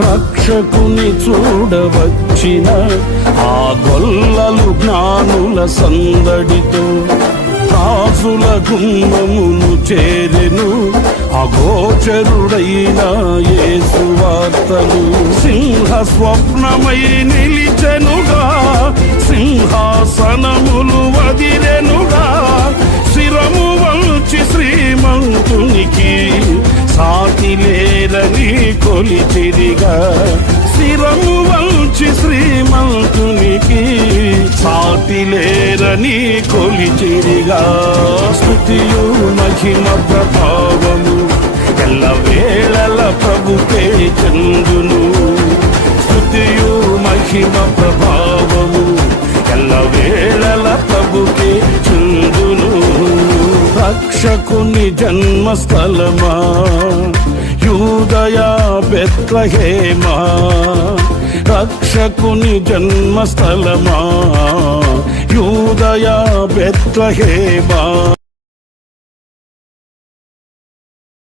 రక్షకుని చూడవచ్చిన ఆ గొల్లలు జ్ఞానుల సందడితో రాజుల గుమ్మమును చేరెను అగోచరుడైన యేసు వార్తలు. సింహ స్వప్నమై నిలిచెనుగా, సింహాసనములు వదిరెనుగా, శిరము వంచి శ్రీమంతునికి సాటి లేరని కొలిచిరిగా. శిరము వంచి శ్రీమంతునికి సాటి లేరని కొలిచిరిగా. స్తుతియు మహిమ ప్రభావము ఎల్లవేళల ప్రభుకే చెందును. స్తుతియు మహిమ ప్రభావము ఎల్లవేళల ప్రభుకే చెందును. రక్షకుని జన్మస్థలమా యూదయా బెత్లెహేమా, రక్షకుని జన్మస్థలమా యూదయా బెత్లెహేమా.